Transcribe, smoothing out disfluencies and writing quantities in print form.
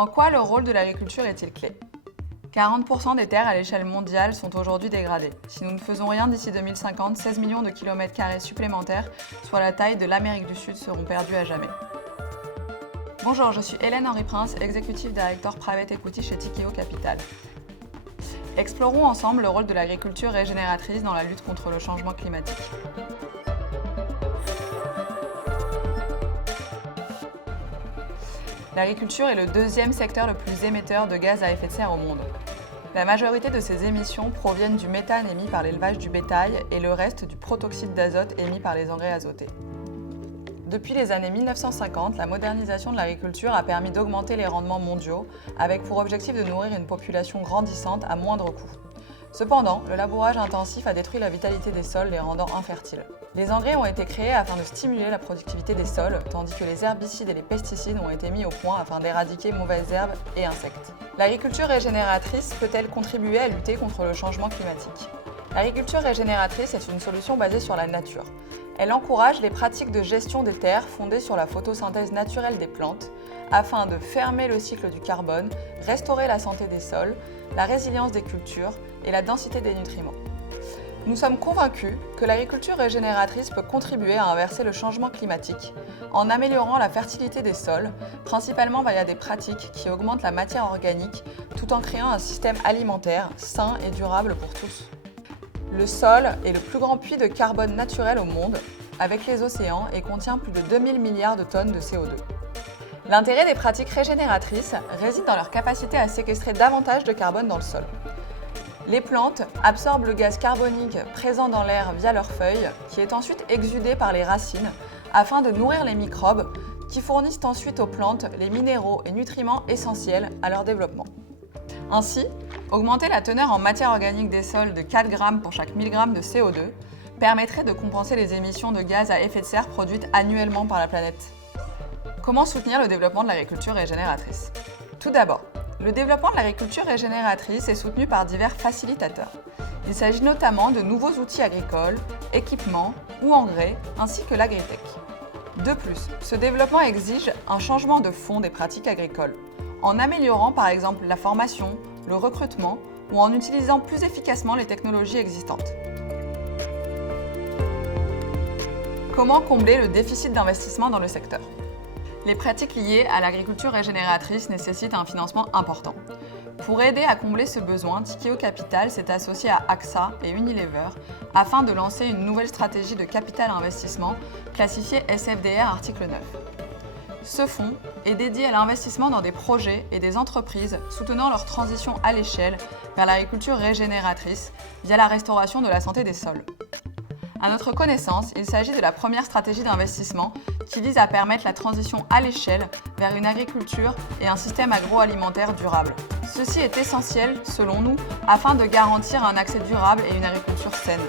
En quoi le rôle de l'agriculture est-il clé ? 40% des terres à l'échelle mondiale sont aujourd'hui dégradées. Si nous ne faisons rien d'ici 2050, 16 millions de kilomètres carrés supplémentaires, soit la taille de l'Amérique du Sud, seront perdus à jamais. Bonjour, je suis Hélène Henry Prince, Executive Director Private Equity chez Tikeo Capital. Explorons ensemble le rôle de l'agriculture régénératrice dans la lutte contre le changement climatique. L'agriculture est le deuxième secteur le plus émetteur de gaz à effet de serre au monde. La majorité de ces émissions proviennent du méthane émis par l'élevage du bétail et le reste du protoxyde d'azote émis par les engrais azotés. Depuis les années 1950, la modernisation de l'agriculture a permis d'augmenter les rendements mondiaux, avec pour objectif de nourrir une population grandissante à moindre coût. Cependant, le labourage intensif a détruit la vitalité des sols, les rendant infertiles. Les engrais ont été créés afin de stimuler la productivité des sols, tandis que les herbicides et les pesticides ont été mis au point afin d'éradiquer mauvaises herbes et insectes. L'agriculture régénératrice peut-elle contribuer à lutter contre le changement climatique ? L'agriculture régénératrice est une solution basée sur la nature. Elle encourage les pratiques de gestion des terres fondées sur la photosynthèse naturelle des plantes, afin de fermer le cycle du carbone, restaurer la santé des sols, la résilience des cultures et la densité des nutriments. Nous sommes convaincus que l'agriculture régénératrice peut contribuer à inverser le changement climatique en améliorant la fertilité des sols, principalement via des pratiques qui augmentent la matière organique tout en créant un système alimentaire sain et durable pour tous. Le sol est le plus grand puits de carbone naturel au monde, avec les océans, et contient plus de 2000 milliards de tonnes de CO2. L'intérêt des pratiques régénératrices réside dans leur capacité à séquestrer davantage de carbone dans le sol. Les plantes absorbent le gaz carbonique présent dans l'air via leurs feuilles, qui est ensuite exudé par les racines, afin de nourrir les microbes, qui fournissent ensuite aux plantes les minéraux et nutriments essentiels à leur développement. Ainsi, augmenter la teneur en matière organique des sols de 4 grammes pour chaque 1000 grammes de CO2 permettrait de compenser les émissions de gaz à effet de serre produites annuellement par la planète. Comment soutenir le développement de l'agriculture régénératrice ? Tout d'abord, le développement de l'agriculture régénératrice est soutenu par divers facilitateurs. Il s'agit notamment de nouveaux outils agricoles, équipements ou engrais, ainsi que l'agritech. De plus, ce développement exige un changement de fond des pratiques agricoles, en améliorant par exemple la formation, le recrutement ou en utilisant plus efficacement les technologies existantes. Comment combler le déficit d'investissement dans le secteur ? Les pratiques liées à l'agriculture régénératrice nécessitent un financement important. Pour aider à combler ce besoin, Tikeo Capital s'est associé à AXA et Unilever afin de lancer une nouvelle stratégie de capital investissement classifiée SFDR article 9. Ce fonds est dédié à l'investissement dans des projets et des entreprises soutenant leur transition à l'échelle vers l'agriculture régénératrice via la restauration de la santé des sols. À notre connaissance, il s'agit de la première stratégie d'investissement qui vise à permettre la transition à l'échelle vers une agriculture et un système agroalimentaire durable. Ceci est essentiel, selon nous, afin de garantir un accès durable et une agriculture saine.